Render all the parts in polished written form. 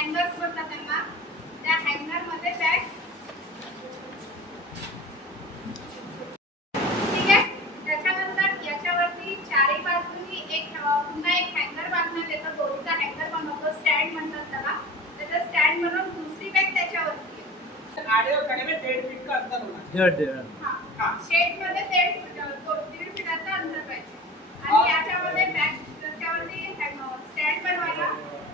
Hangers बोलतात त्यांना. त्या हँगर मध्ये बॅग ठीक आहे. त्याच्यानंतर याच्यावरती चारही बाजूनी पुन्हा एक हँगर बांधण्यात येतं. दोरीचा हँगर बनवतो, स्टँड म्हणतात त्याला. त्याचा स्टँड बनवून दुसरी बॅग त्याच्यावरती आहे. आड़े और खड़े में 1.5 फीट का अंतर होना है. 1.5 हां, शेड मध्ये 1.5 फीटाचं अंतर पाहिजे. आणि याच्यामध्ये बॅग त्याच्यावरती स्टँड बनवायला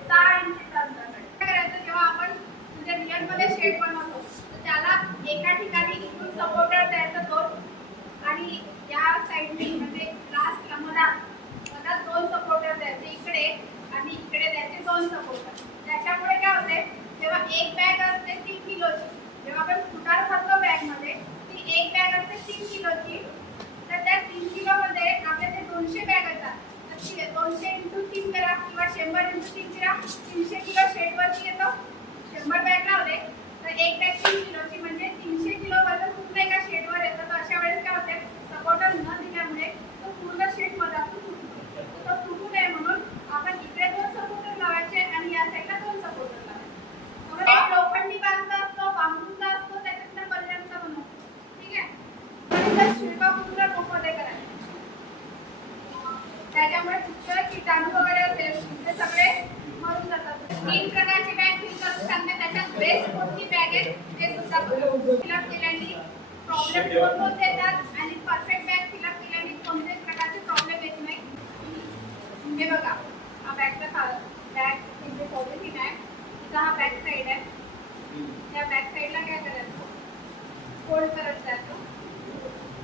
6 इंचीचं अंतर पाहिजे. काय करायचं, जेव्हा आपण म्हणजे रिअल मध्ये शेड बनवतो तर त्याला एका ठिकाणी इथून सपोर्टर द्यायचं 2 आणि या साईडने म्हणजे लास्टला मधात 2 सपोर्टर द्यायचे, इकडे आणि इकडे द्यायचे 2 सपोर्टर. त्याच्यामुळे काय होते, जेव्हा एक बॅग असते 3 किलोची, जेव्हा आपण फुटार भरतो बॅगमध्ये, ती एक बॅग असते 3 किलोची. तर त्या 3 किलोमध्ये आपले ते 200 बॅग येतात. तर 200 × 3 करा किंवा 100 × 3 करा, 300 किलो शेडवरती येतो. 100 बॅग लावले तर एक बॅग 3 किलोची म्हणजे 300 किलो वजन पूर्ण एका शेडवर येतं. तर अशा वेळेस काय होते, सपोर्टर न दिल्यामुळे तो पूर्ण शेड मधातून तुटतो. तो तुटू नये म्हणून आपण इकडे 2 सपोर्टर लावायचे आणि या साईडला 2 सपोर्टर लावायचे. म्हणून एक लोखंडी बांधचा असतो, बांबूचा असतो, त्याच्यातनं पल्ल्यांचा बनवतो. ठीक आहे. पण इथं शिल्पा पूर्ण रोपमध्ये करायचं. त्याच्यामुळे कुठलं कीटाणू वगैरे असेल ते सगळे मरून जातात. 3 प्रकारची बॅग फिल करून सांगते. त्याच्यात बेस्ट कोणती बॅग आहे ते सुद्धा फिलअप केल्याने प्रॉब्लेम कोणते येतात आणि परफेक्ट बॅग फिलअप केल्याने कोणत्याच प्रकारचे प्रॉब्लेम येत नाही. हे बघा, हा बॅगचा बॅग इथे पॉझिटिव्ह आहे. इथं हा बॅक साईड आहे. त्या बॅक साईडला काय करायचं, फोल्ड करत जायचं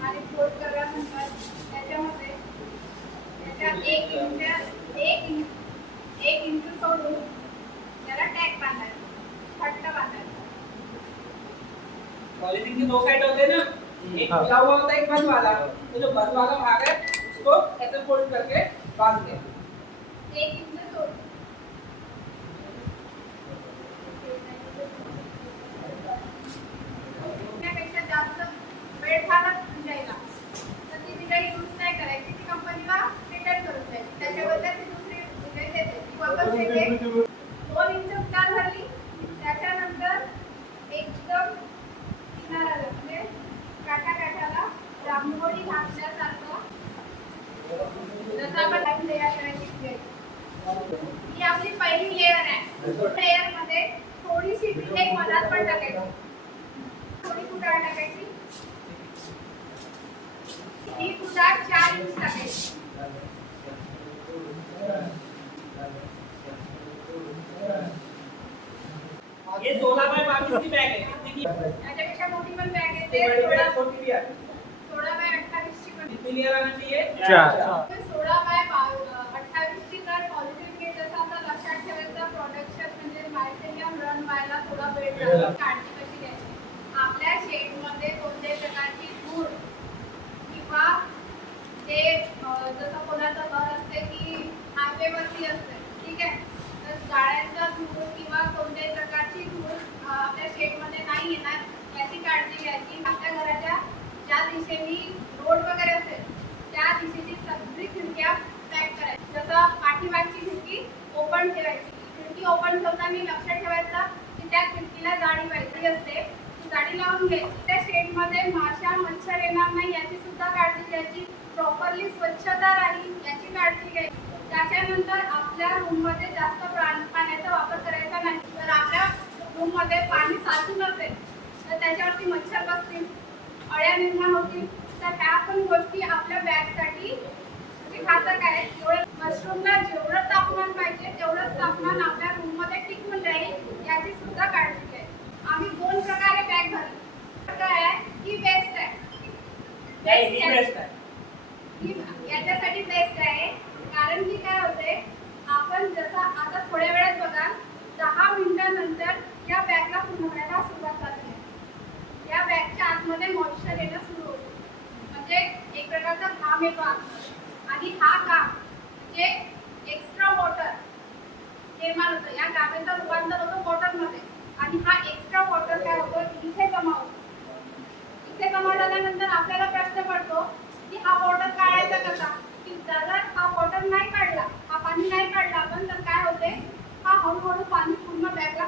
आणि फोल्ड केल्यानंतर त्याच्यामध्ये एक इंच सोडून त्याला टॅग बांधायचा, फट्टा बांधायचा. पॉलिथीन की 2 साइड होते हैं ना, एक खुला हुआ होता है, एक बंद वाला. तो जो बंद वाला भाग है उसको ऐसे फोल्ड करके बांध दे. 1 इंच सोडून त्यापेक्षा जास्त वेळ झाला द्यायला तर ती डिझाईन यूज नाही करायची. ती कंपनीला रिटर्न करून द्यायची. त्याच्याबद्दल ती दुसरी डिझाईन देते. ती वापस येते. 2 इंच उतार भरली, त्याच्यानंतर एकदम किनाऱ्याला म्हणजे काठाला रांगोळी घातल्यासारखं जसं आपण लाईन तयार करायची. ही आपली पहिली लेयर आहे. लेयर मध्ये थोडीशी एक मधात पण टाकायची, थोडी फुटाळ टाकायची. ही फुटाळ 4 इंच टाकायची. ये 16 बाय 22 की बैग है. कितनी की? याच्यापेक्षा मोठी पण बॅग आहे. ये ते बड़ी बैग छोटी भी है. 16 बाय 28 ची पण. कितनी लेयर आना चाहिए? 4. 16 बाय 28 ची जर पॉलिथिन घेत असाल तर लक्षात ठेवायचं, प्रोडक्शन म्हणजे मायसेलियम रन व्हायला थोडा वेळ लागतो. काळजी कशी घ्यायची, आपल्या शेडमध्ये कोणत्याही प्रकारची धूळ किंवा ते जसं कोणाचं घर असते की हायवेवरती असते, ठीक आहे, तर गाड्यांचा धूळ किंवा कोणत्याही प्रकारची धूळ आपल्या शेडमध्ये नाही येणार याची काळजी घ्यायची. आपल्या घराच्या ज्या दिशेने रोड वगैरे असेल त्या दिशेची सगळी खिडक्या पॅक करायची. जसं पाठीमागची खिडकी ओपन ठेवायची. खिडकी ओपन ठेवताना लक्षात ठेवायचं की त्या खिडकीला जाळी पाहिजे असते, ती जाळी लावून घ्यायची. त्या शेडमध्ये माशा मच्छर येणार नाही याची सुद्धा काळजी घ्यायची. प्रॉपरली स्वच्छता राहील याची काळजी घ्यायची. त्याच्यानंतर आपल्या रूममध्ये जास्त पाण्याचा वापर करायचा नाही. जर आपल्या रूममध्ये पाणी साचून असेल तर त्याच्यावरती मच्छर बसतील, अळ्या निर्माण होतील. तर ह्या पण गोष्टी आपल्या बॅगसाठी म्हणजे घातक आहे. मशरूमला जेवढं तापमान पाहिजे तेवढंच तापमान आपल्या रूममध्ये टिकून राहील याची सुद्धा काळजी घ्यायची. आम्ही 2 प्रकारे बॅग भरली. काय आहे ही बेस्ट आहे. बेस्ट है. याच्यासाठी बेस्ट आहे कारण की काय होते, आपण जसं आता थोड्या वेळात बघा 10 मिनिटांनंतर या बॅगला फुगवायला सुरुवात झाली. या बॅगच्या आतमध्ये मॉइश्चर येणं सुरू होतं, म्हणजे एक प्रकारचा घाम येतो आतमध्ये. आणि हा घाम जे एक्स्ट्रा वॉटर निर्माण होतं, या घामाचं रूपांतर होतं वॉटरमध्ये आणि हा एक्स्ट्रा वॉटर काय होतं इथे जमा होतो. इथे जमा झाल्यानंतर आपल्याला प्रश्न पडतो की हा वॉटर काढायचा कसा. की जर हा वॉटर नाही काढला, हा पाणी नाही काढला आपण, तर काय होते, हा हळूहळू पाणी पूर्ण बॅगला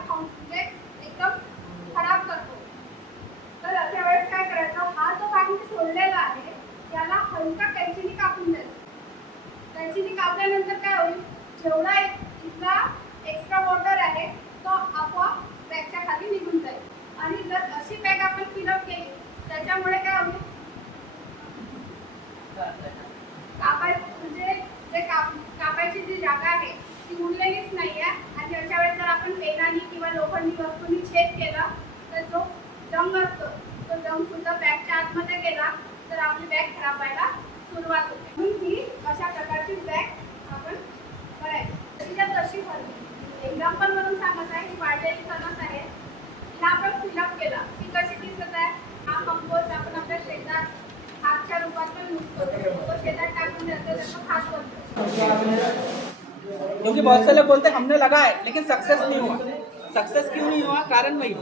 टाकल्यानंतर काय होईल, जेवढा इथला एक्स्ट्रा वॉटर आहे तो आपोआप बॅगच्या खाली निघून जाईल. आणि जर अशी बॅग आपण फिलअप केली त्याच्यामुळे काय होईल, म्हणजे जे कापायची जी जागा आहे ती उरलेलीच नाही आहे. आणि अशा वेळेस जर आपण पेनाने किंवा लोखंडी वस्तूंनी छेद केला तर जो जंग असतो तो जंग सुद्धा बॅगच्या आतमध्ये गेला तर आपली बॅग खराब व्हायला सुरुवात होते. म्हणून ही अशा प्रकारची बॅग आपण करायची. त्याच्यात तशी फरक एक्झाम्पल म्हणून सांगत आहे की वाढलेली कणस आहे, हिला आपण फिलअप केला की कशी दिसत आहे. हा कंपोस्ट आपण आपल्या शेतात खादच्या रूपात पण यूज करतो. तो शेतात टाकून जातो त्याचा खाद बनतो. क्योंकि बहुत से लोग बोलते हैं हमने लगाए लेकिन सक्सेस नहीं हुआ. सक्सेस क्यों नहीं हुआ, कारण वही